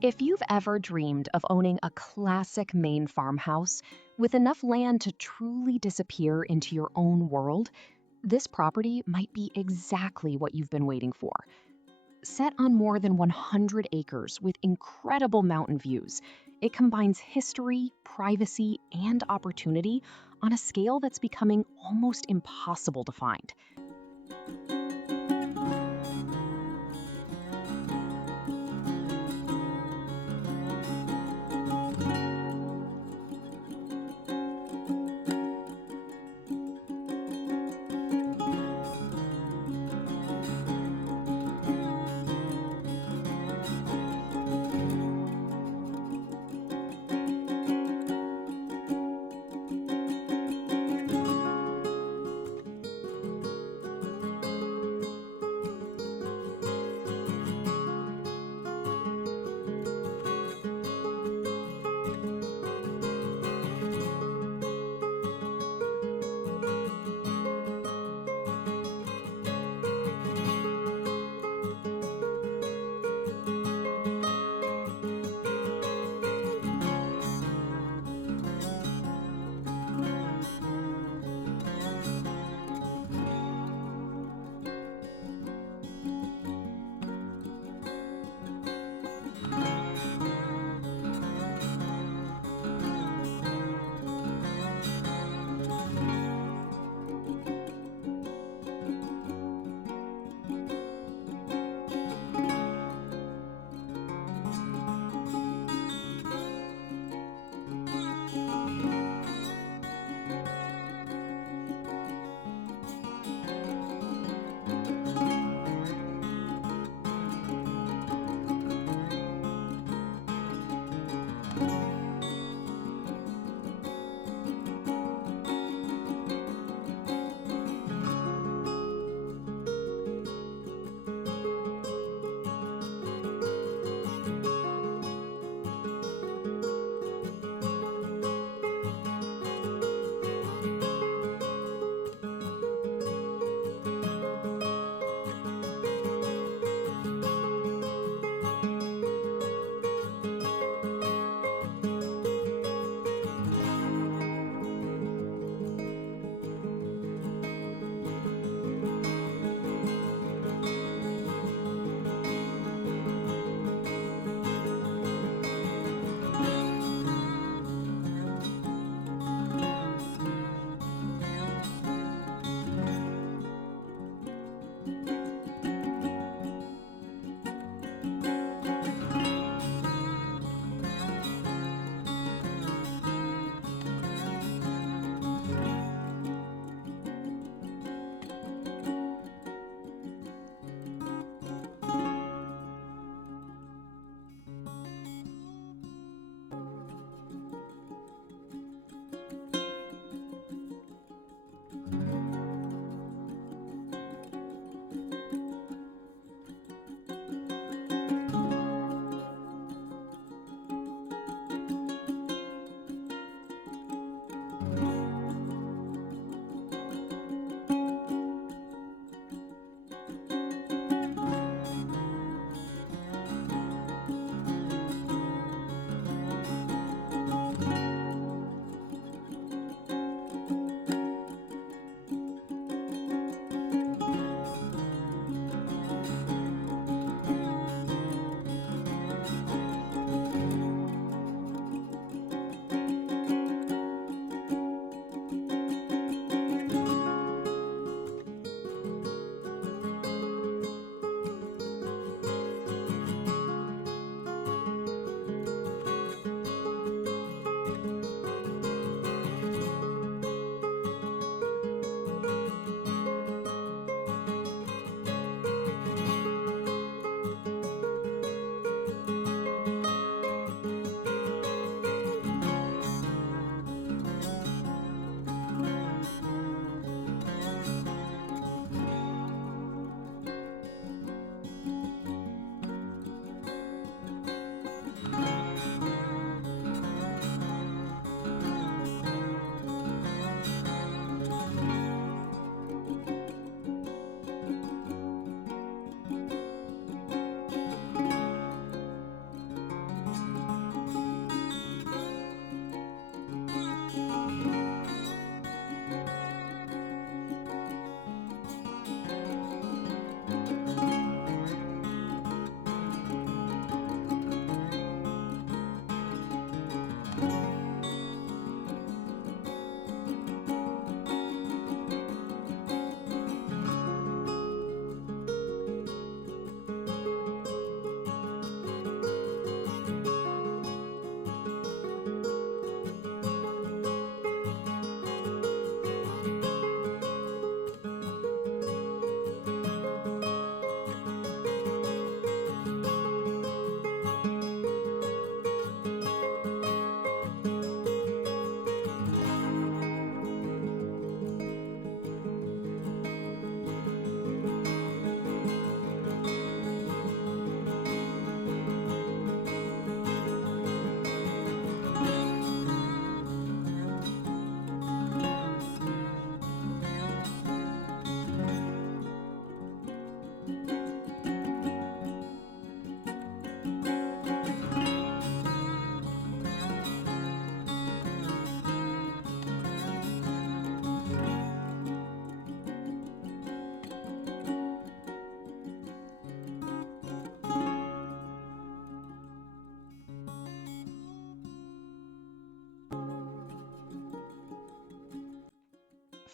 If you've ever dreamed of owning a classic Maine farmhouse with enough land to truly disappear into your own world, this property might be exactly what you've been waiting for. Set on more than 100 acres with incredible mountain views, it combines history, privacy, and opportunity on a scale that's becoming almost impossible to find.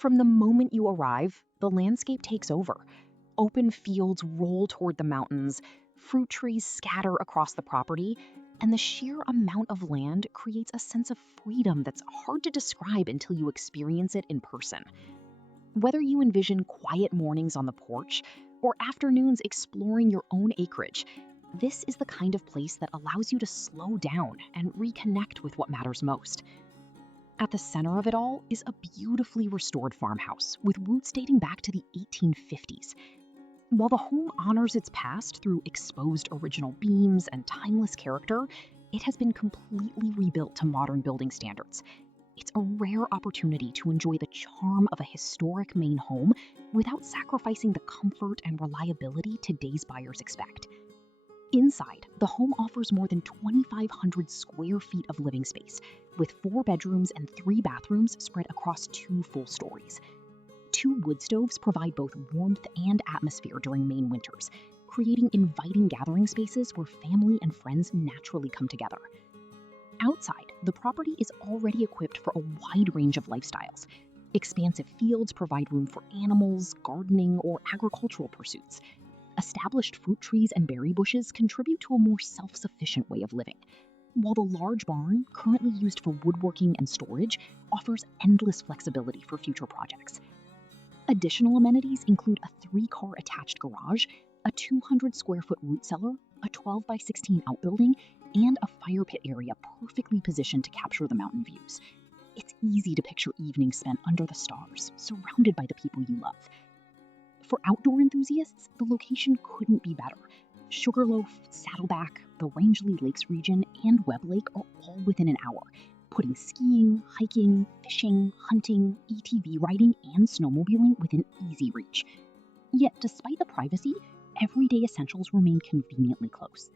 From the moment you arrive, the landscape takes over. Open fields roll toward the mountains, fruit trees scatter across the property, and the sheer amount of land creates a sense of freedom that's hard to describe until you experience it in person. Whether you envision quiet mornings on the porch or afternoons exploring your own acreage, this is the kind of place that allows you to slow down and reconnect with what matters most. At the center of it all is a beautifully restored farmhouse with roots dating back to the 1850s. While the home honors its past through exposed original beams and timeless character, it has been completely rebuilt to modern building standards. It's a rare opportunity to enjoy the charm of a historic Maine home without sacrificing the comfort and reliability today's buyers expect. Inside, the home offers more than 2,500 square feet of living space, with 4 bedrooms and 3 bathrooms spread across 2 full stories. 2 woodstoves provide both warmth and atmosphere during Maine winters, creating inviting gathering spaces where family and friends naturally come together. Outside, the property is already equipped for a wide range of lifestyles. Expansive fields provide room for animals, gardening, or agricultural pursuits. Established fruit trees and berry bushes contribute to a more self-sufficient way of living, while the large barn, currently used for woodworking and storage, offers endless flexibility for future projects. Additional amenities include a 3-car attached garage, a 200 square foot root cellar, a 12 by 16 outbuilding, and a fire pit area perfectly positioned to capture the mountain views. It's easy to picture evenings spent under the stars, surrounded by the people you love. For outdoor enthusiasts, the location couldn't be better. Sugarloaf, Saddleback, the Rangeley Lakes region, and Webb Lake are all within an hour, putting skiing, hiking, fishing, hunting, ATV riding, and snowmobiling within easy reach. Yet, despite the privacy, everyday essentials remain conveniently close.